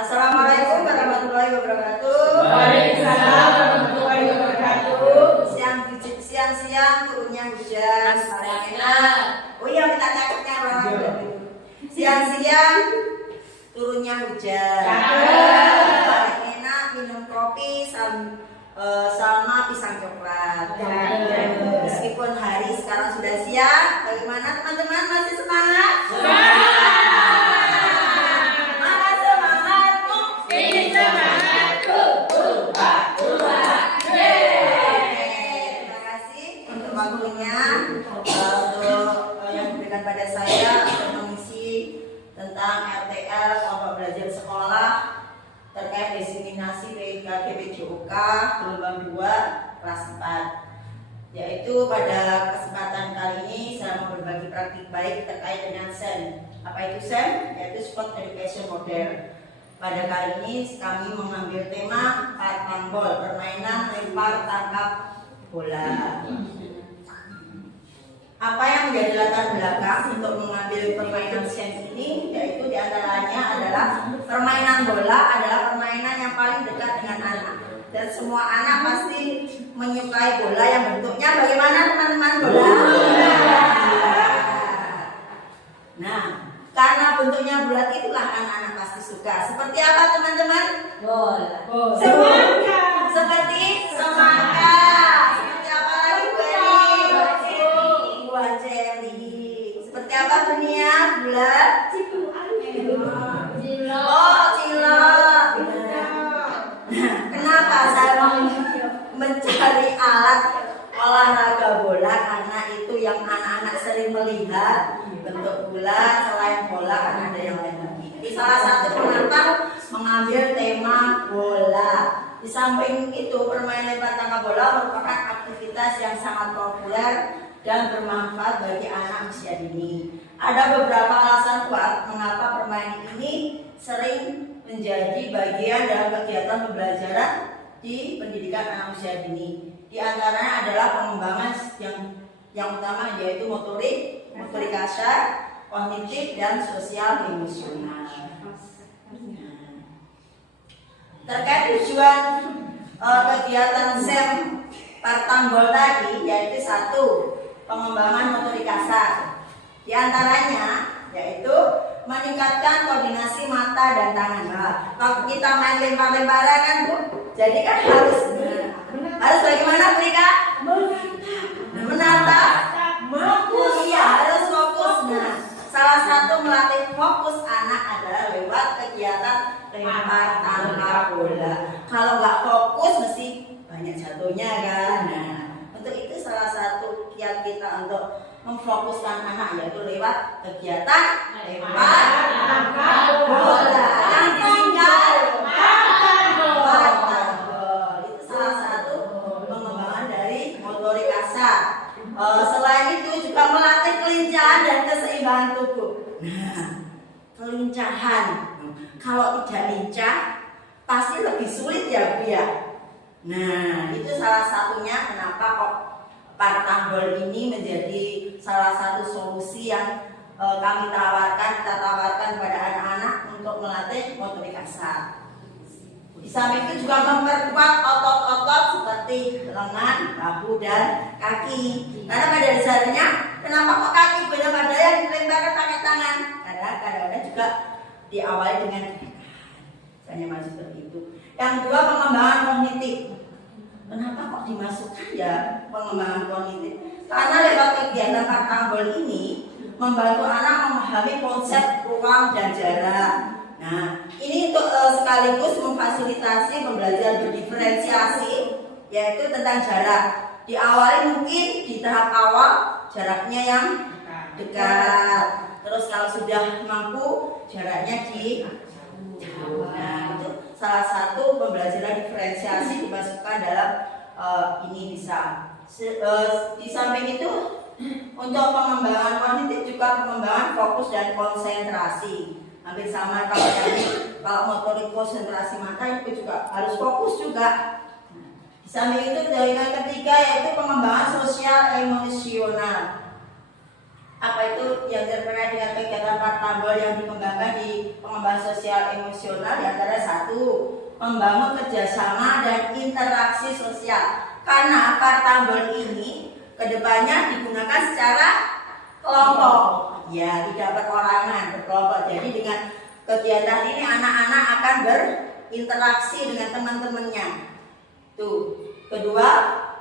Assalamualaikum warahmatullahi wabarakatuh. Waalaikumsalam warahmatullahi wabarakatuh. Siang-siang turunnya hujan. Paling enak. Oh iya, minta cakepnya orang. Siang-siang turunnya hujan. Paling enak minum kopi sama pisang coklat. Meskipun hari sekarang sudah siang, bagaimana teman-teman, masih semangat? Yang diberikan pada saya untuk mengisi tentang RTL kelompok belajar sekolah terkait diseminasi PIKG PJOK gelombang 2 kelas 4, yaitu pada kesempatan kali ini saya mau berbagi praktik baik terkait dengan SEM. Apa itu SEM? Yaitu Sport Education Model. Pada kali ini kami mengambil tema partambol, permainan lempar tangkap bola. Apa yang menjadi latar belakang untuk mengambil permainan SEM ini, yaitu diantaranya adalah permainan bola adalah permainan yang paling dekat dengan anak, dan semua anak pasti menyukai bola yang bentuknya bagaimana teman-teman? Bola. Nah, karena bentuknya bulat itulah anak-anak pasti suka. Seperti apa teman-teman? Bola. Semangka. Seperti semangka. Seperti apa lagi, buah ceri. Seperti apa dunia? Bulat. Oh, cilok. Kenapa saya mencari alat olahraga bola? Karena itu yang anak-anak sering melihat bentuk bulat. Selain bola kan ada yang lain lagi. Jadi salah satu kenapa mengambil tema bola. Di samping itu, permainan lempar tangkap bola merupakan aktivitas yang sangat populer dan bermanfaat bagi anak usia dini. Ada beberapa alasan kuat mengapa permainan ini sering menjadi bagian dalam kegiatan pembelajaran di pendidikan anak usia dini. Di antaranya adalah pengembangan yang utama, yaitu motorik kasar, kognitif, dan sosial emosional. Terkait tujuan kegiatan SEM partambol tadi, yaitu 1. Pengembangan motorik kasar. Di antaranya yaitu meningkatkan koordinasi mata dan tangan. Nah, kalau kita main lempar-lemparan kan Bu, jadi kan harus bagaimana mereka? Menatap. Fokus, ya, harus fokus. Nah, salah satu melatih fokus anak adalah lewat kegiatan lempar tangkap bola. Kalau nggak fokus mesti banyak jatuhnya kan. Nah, untuk itu salah satu kiat kita untuk memfokuskan anak yaitu lewat kegiatan lempar tangkap bola. Yang disingkat partambol. Itu salah satu pengembangan dari motorik kasar. Selain itu juga melatih kelincahan dan keseimbangan tubuh. Nah, kelincahan. Kalau tidak lincah pasti lebih sulit ya Bu ya. Nah, itu salah satunya kenapa kok partambol ini menjadi salah satu solusi yang kita tawarkan pada anak-anak untuk melatih motorik kasar. Di samping itu juga memperkuat otot-otot seperti lengan, bahu, dan kaki. Karena pada dasarnya, kenapa kok kaki benda-benda yang dilemparkan pakai tangan? Karena kadang-kadang juga diawali dengan misalnya seperti itu. Yang 2, pengembangan kognitif. Kenapa kok dimasukkan ya pengembangan kognitif? Karena lewat kegiatan partambol ini membantu anak memahami konsep ruang dan jarak. Nah, ini untuk sekaligus memfasilitasi pembelajaran berdiferensiasi, yaitu tentang jarak. Diawali mungkin di tahap awal jaraknya yang dekat. Terus kalau sudah mampu jaraknya jauh. Nah, itu salah satu pembelajaran diferensiasi dimasukkan dalam ini bisa. Di samping itu untuk pengembangan kognitif juga pengembangan fokus dan konsentrasi. Hampir sama kalau motorik konsentrasi mata itu juga harus fokus juga. Di samping itu yang ketiga yaitu pengembangan sosial emosional. Apa itu yang terkait dengan kegiatan Partambol yang dikembangkan di pengembangan sosial emosional? Di antara satu, membangun kerjasama dan interaksi sosial. Karena Partambol ini kedepannya digunakan secara kelompok, ya tidak perorangan, berkelompok. Jadi dengan kegiatan ini anak-anak akan berinteraksi dengan teman-temannya. Tuh. Kedua,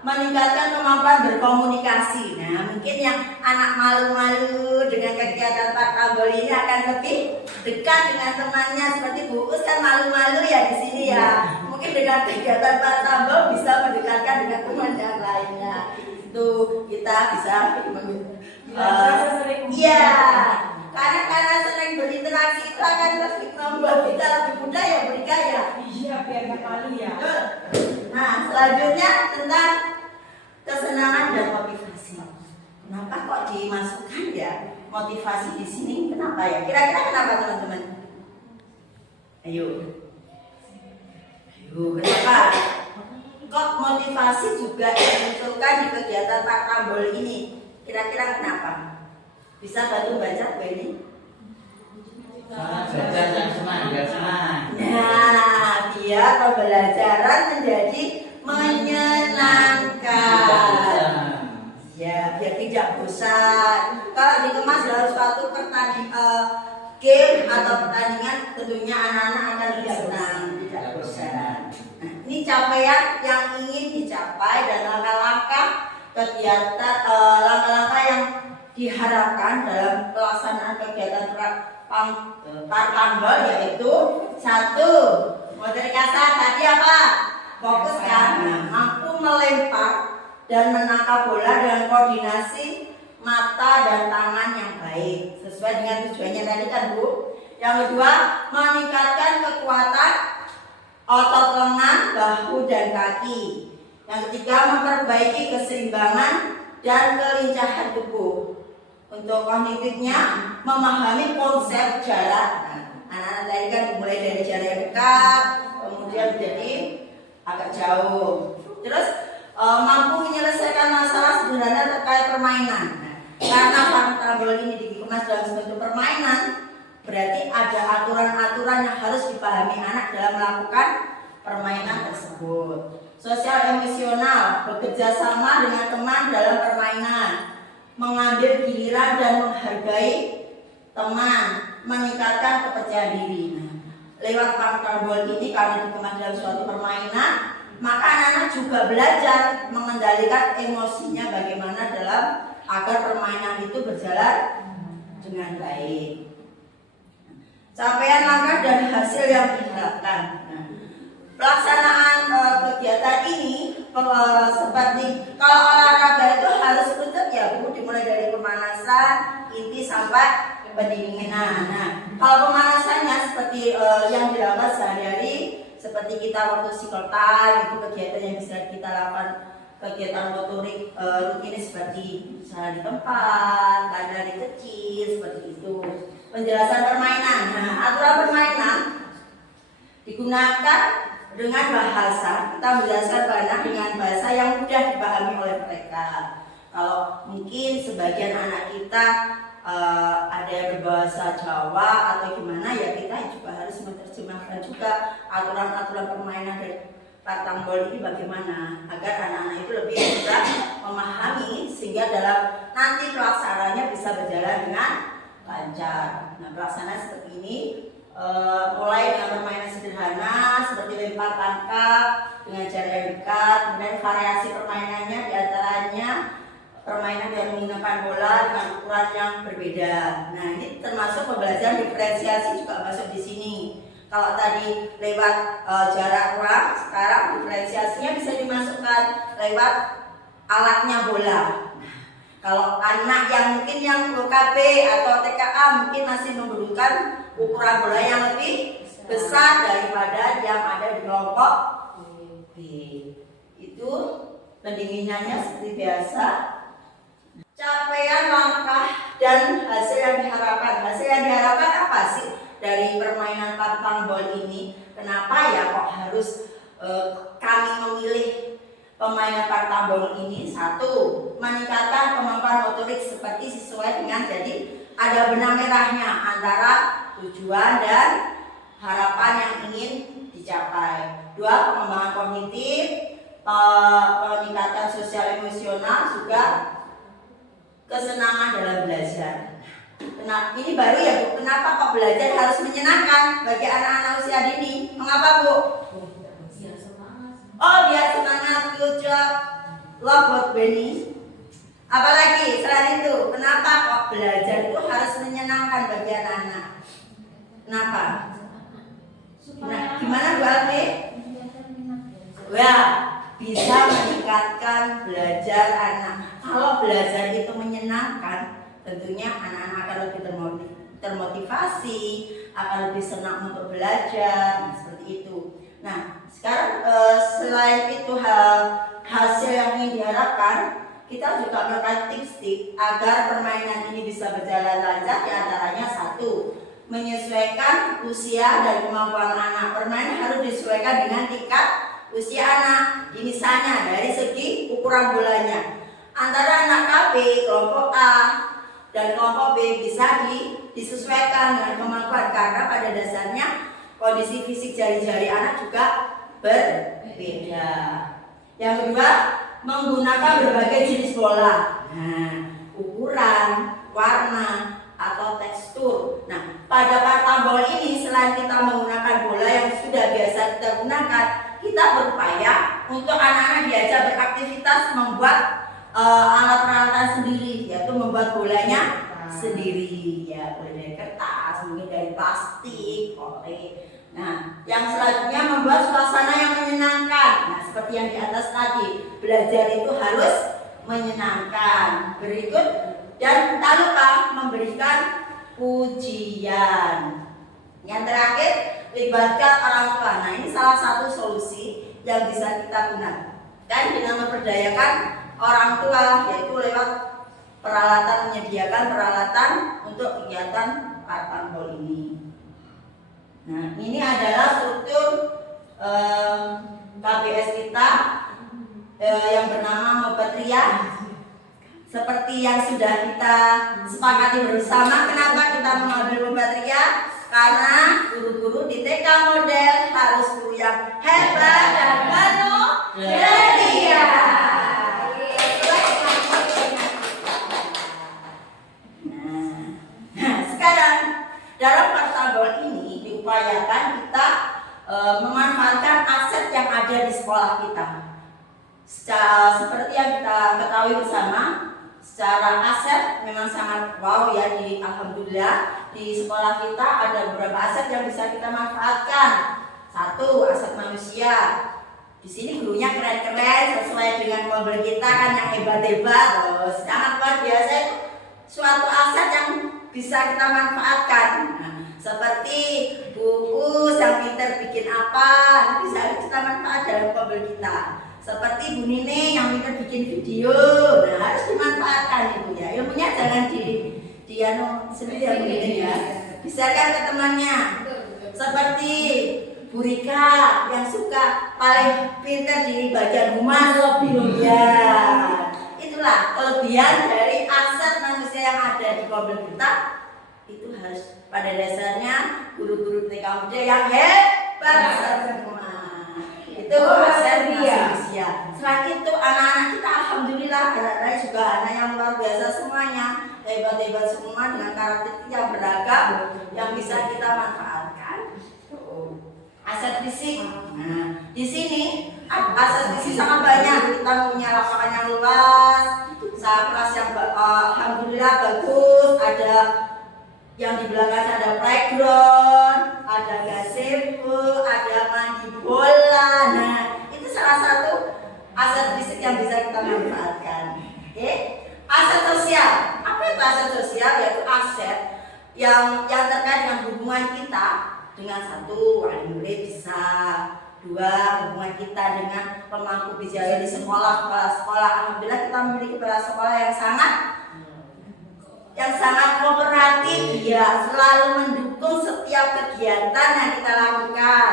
meningkatkan kemampuan berkomunikasi. Nah, mungkin yang anak malu-malu dengan kegiatan Partambol ini akan lebih dekat dengan temannya. Seperti Bu Us kan malu-malu ya di sini ya. Mungkin dengan kegiatan Partambol bisa mendekatkan dengan teman yang lainnya. Itu kita bisa iya. Karena sering berinteraksi itu akan lebih membuat kita lebih mudah ya berdikaya. Iya, biar nggak malu ya. Nah, selanjutnya tentang kesenangan dan motivasi. Kenapa kok dimasukkan ya motivasi di sini? Kenapa ya? Kira-kira kenapa teman-teman? Ayo, kenapa? Kok motivasi juga dimunculkan di kegiatan Partambol ini? Kira-kira kenapa? Bisa bantu baca Bu ini? Belajar dan semangat. Nah, biar pembelajaran menjadi menyenangkan. Ya, biar tidak bosan. Kalau dikemas dalam suatu game atau pertandingan, tentunya anak-anak akan lebih senang, tidak bosan. Nah, ini capaian yang ingin dicapai dan langkah-langkah kegiatan, langkah-langkah yang diharapkan dalam pelaksanaan kegiatan Partambol, yaitu satu, materi kasar tadi apa? Fokus kan, mampu melempar dan menangkap bola dengan koordinasi mata dan tangan yang baik sesuai dengan tujuannya tadi kan Bu. Yang kedua, meningkatkan kekuatan otot lengan, bahu dan kaki. Yang ketiga, memperbaiki keseimbangan dan kelincahan tubuh. Untuk kognitifnya, memahami konsep jarak. Anak-anak tadi kan mulai dari jarak yang dekat, kemudian menjadi agak jauh. Terus mampu menyelesaikan masalah sederhana terkait permainan. Karena Partambol ini dikemas dalam bentuk permainan, berarti ada aturan-aturan yang harus dipahami anak dalam melakukan permainan tersebut. Sosial emosional, bekerja sama dengan teman dalam permainan, mengambil giliran dan menghargai teman, meningkatkan kepercayaan diri. Nah, lewat Partambol ini karena dikemas dalam suatu permainan, maka anak-anak juga belajar mengendalikan emosinya bagaimana dalam agar permainan itu berjalan dengan baik. Capaian langkah dan hasil yang diharapkan. Nah, pelaksanaan kegiatan ini seperti kalau olahraga itu harus rutin ya Bu, dimulai dari pemanasan inti sampai pendinginan. Nah, kalau pemanasannya seperti yang dilakukan sehari-hari, seperti kita waktu cycle time, itu kegiatan yang bisa kita lakukan, kegiatan motorik rutin seperti misalnya di tempat, lari kecil seperti itu. Penjelasan permainan. Nah, aturan permainan digunakan dengan bahasa, kita menjelaskan permainan dengan bahasa yang mudah dipahami oleh mereka. Kalau mungkin sebagian anak kita ada yang berbahasa Jawa atau gimana, ya kita juga harus menerjemahkan juga aturan-aturan permainan dari Partambol ini bagaimana agar anak-anak itu lebih bisa memahami sehingga dalam nanti pelaksanaannya bisa berjalan dengan lancar. Nah, pelaksanaan seperti ini mulai dengan permainan sederhana seperti lempar tangkap dengan jarak yang dekat, kemudian variasi permainannya diantaranya permainan yang menggunakan bola dengan ukuran yang berbeda. Nah, ini termasuk pembelajaran diferensiasi juga masuk di sini. Kalau tadi lewat jarak ruang, sekarang diferensiasinya bisa dimasukkan lewat alatnya bola. Nah, kalau anak yang mungkin yang KB atau TKA mungkin masih membutuhkan ukuran bola yang lebih besar daripada yang ada di kelompok B. Itu pendinginannya seperti biasa. Capaian langkah dan hasil yang diharapkan. Hasil yang diharapkan apa sih dari permainan Partambol ini? Kenapa ya kok harus kami memilih Permainan Partabol ini satu, meningkatkan kemampuan motorik seperti sesuai dengan jadi ada benang merahnya antara tujuan dan harapan yang ingin dicapai. Dua, pengembangan kognitif, peningkatan sosial emosional, juga kesenangan dalam belajar. Ini baru ya Bu, kenapa kok belajar harus menyenangkan bagi anak-anak usia dini? Mengapa Bu? Oh biar semangat, good job, love buat Benny. Apalagi selain itu, kenapa kok belajar itu harus menyenangkan bagi anak-anak? Kenapa? Gimana Bu Alfi? Ya, bisa meningkatkan belajar anak. Kalau belajar itu menyenangkan, tentunya anak-anak akan lebih termotivasi, akan lebih senang untuk belajar, seperti itu. Nah, sekarang selain itu hasil yang ingin diharapkan, kita juga melakukan tips-tips agar permainan ini bisa berjalan lancar. Di antaranya satu, menyesuaikan usia dan kemampuan anak. Permainan harus disesuaikan dengan tingkat usia anak. Misalnya dari segi ukuran bolanya, antara anak KB kelompok A dan kelompok B bisa disesuaikan dengan kemampuan, karena pada dasarnya kondisi fisik jari-jari anak juga berbeda. Yang kedua, menggunakan berbagai jenis bola. Nah, ukuran, warna, atau tekstur. Nah, pada Partabol ini selain kita menggunakan bola yang sudah biasa kita gunakan, kita berupaya untuk anak-anak diajak beraktivitas membuat alat peralatan sendiri, yaitu membuat bolanya sendiri, ya boleh dari kertas, mungkin dari plastik, oleh. Nah, yang selanjutnya membuat suasana yang menyenangkan. Nah, seperti yang di atas tadi, belajar itu harus menyenangkan. Berikut, dan tak lupa memberikan pujian. Yang terakhir, libatkan orang tua. Nah, ini salah satu solusi yang bisa kita gunakan dengan memperdayakan orang tua, yaitu lewat menyediakan peralatan untuk kegiatan Partabol ini. Nah, ini adalah struktur KBS kita yang bernama Mopetria. Seperti yang sudah kita sepakati bersama, kenapa kita mengambil Mopetria? Karena guru-guru di TK Model harus guru yang hebat dan penuh ceria. Nah, sekarang dalam Partabol ini diupayakan kita memanfaatkan aset yang ada di sekolah kita. Seperti yang kita ketahui bersama, secara aset memang sangat wow ya, alhamdulillah di sekolah kita ada beberapa aset yang bisa kita manfaatkan. Satu, aset manusia. Di sini gurunya keren-keren sesuai dengan mobil kita kan, yang hebat-hebat, sangat luar biasa. Itu suatu aset yang bisa kita manfaatkan. Nah, seperti buku yang pintar bikin apa, bisa kita manfaat dalam mobil kita. Seperti Bu Nini yang pintar bikin video, nah harus dimanfaatkan itu ya. Ilmunya jangan sendiri ya Bu Nini ya. Bisa kan ke temannya. Seperti Bu Rika yang suka paling pintar di bagian humas lebih ya. Itulah kelebihan dari aset manusia yang ada di mobil kita. Itu harus pada dasarnya guru-guru TK Muda yang hebat semua. Itu aset manusia. Selain itu anak-anak kita alhamdulillah anak-anak juga anak yang luar biasa semuanya, hebat-hebat semua dengan karakter yang beragam yang bisa kita manfaatkan. Aset fisik. Nah, di sini aset fisik sangat banyak. Kita punya lapangan yang luas, kelas yang alhamdulillah bagus, ada yang di belakang ada playground, ada gazebo, ada mandi bola. Nah, itu salah satu aset fisik yang bisa kita manfaatkan. Oke? Aset sosial. Apa itu aset sosial? Yaitu aset yang terkait dengan hubungan kita dengan satu wali murid bisa, dua hubungan kita dengan pemangku bicara di sekolah, kepala sekolah. Alhamdulillah kita memiliki kepala sekolah yang sangat kooperatif, ya, selalu mendukung setiap kegiatan yang kita lakukan.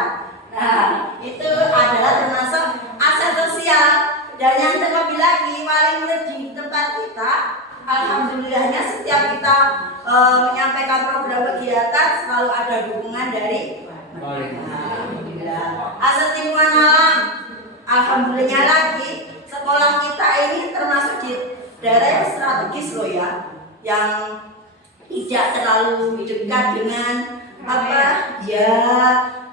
Nah, itu adalah termasuk aset sosial. Dan yang terlebih lagi wali murid di tempat kita, alhamdulillahnya setiap kita menyampaikan program kegiatan selalu ada dukungan dari alhamdulillah. Asal lingkungan alam, alhamdulillahnya lagi sekolah kita ini termasuk di daerah yang strategis loh ya, yang tidak terlalu dekat dengan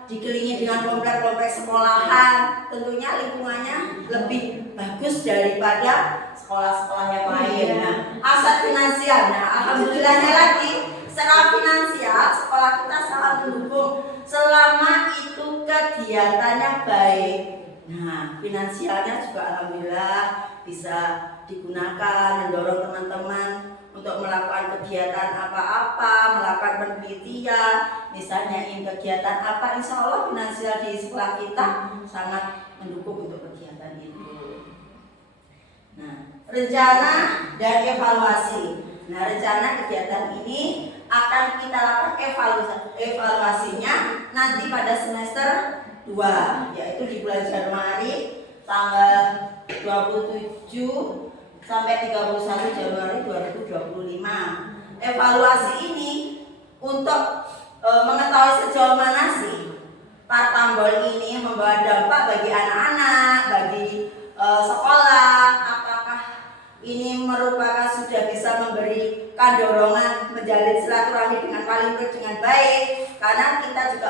dikelilingi dengan komplek-komplek sekolahan. Tentunya lingkungannya lebih bagus daripada sekolah-sekolah yang lain. Nah, aset finansial, alhamdulillahnya lagi secara finansial sekolah kita sangat mendukung selama itu kegiatannya baik. Nah, finansialnya juga alhamdulillah bisa digunakan, mendorong teman-teman untuk melakukan kegiatan apa-apa, melakukan penelitian, misalnya kegiatan apa, insya Allah finansial di sekolah kita sangat mendukung untuk kegiatan itu. Nah, rencana dan evaluasi. Nah, rencana kegiatan ini akan kita lakukan evaluasinya nanti pada semester 2, yaitu di bulan Januari tanggal 27 sampai 31 Januari 2025. Evaluasi ini untuk mengetahui sejauh mana sih Partambol ini membawa dampak bagi anak-anak, bagi sekolah, apakah ini merupakan sudah bisa memberikan dorongan menjalin silaturahmi dengan wali murid dengan baik. Karena kita juga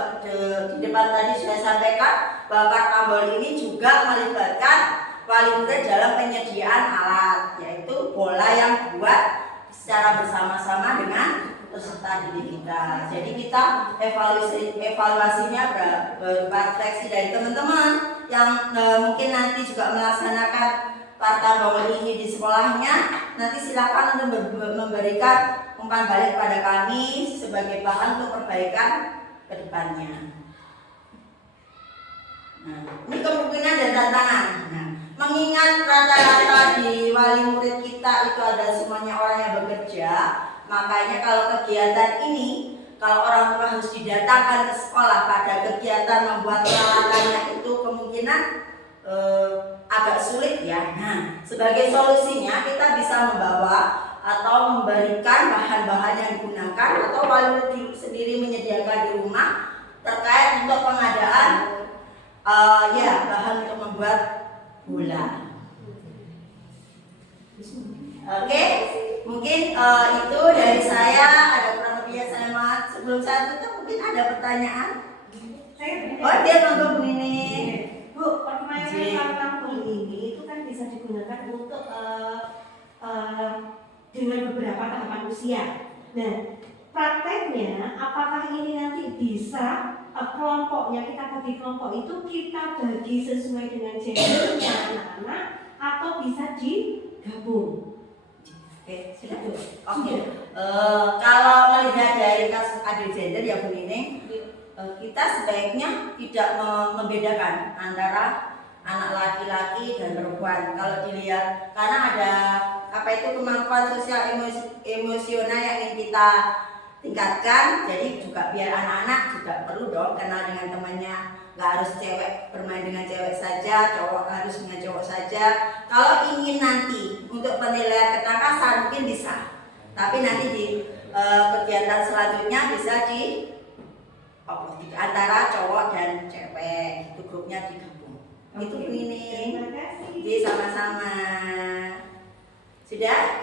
di depan tadi sudah sampaikan bahwa Partambol ini juga melibatkan wali murid dalam penyediaan alat, yaitu bola yang dibuat secara bersama-sama dengan peserta didik kita. Jadi kita evaluasinya berupa refleksi dari teman-teman yang mungkin nanti juga melaksanakan Partambol ini di sekolahnya. Nanti silakan untuk memberikan umpan balik pada kami sebagai bahan untuk perbaikan ke depannya. Nah, ini kemungkinan dan tantangan. Nah, mengingat rata-rata di wali murid kita itu ada semuanya orang yang bekerja, makanya kalau kegiatan ini, kalau orang tua harus didatangkan ke sekolah pada kegiatan membuat peralatannya itu kemungkinan agak sulit ya. Nah, sebagai solusinya kita bisa membawa atau memberikan bahan-bahan yang digunakan atau wali murid sendiri menyediakan di rumah terkait untuk pengadaan bahan untuk membuat bola. Oke, mungkin itu dari saya. Ada kurang lebihnya saya maaf. Sebelum saya tutup mungkin ada pertanyaan. Oh, dia nonton ini. Bu, permainan Partambol ini itu kan bisa digunakan untuk dengan beberapa tahapan usia. Nah, prakteknya apakah ini nanti bisa kelompoknya kita bagi kelompok itu kita bagi sesuai dengan gendernya anak-anak atau bisa digabung? Oke, silakan. Oke. Kalau melihat dari kasus adil gender ya Bu Nining, kita sebaiknya tidak membedakan antara anak laki-laki dan perempuan. Kalau dilihat, karena ada kemampuan sosial emosional yang ingin kita tingkatkan, jadi juga biar anak-anak juga perlu dong kenal dengan temannya. Nggak harus cewek bermain dengan cewek saja, cowok harus dengan cowok saja. Kalau ingin nanti untuk penilaian ketangkasan mungkin bisa, tapi nanti di kegiatan selanjutnya bisa di antara cowok dan cewek, itu grupnya digabung. Itu ini. Terima kasih. Jadi sama-sama. Sudah?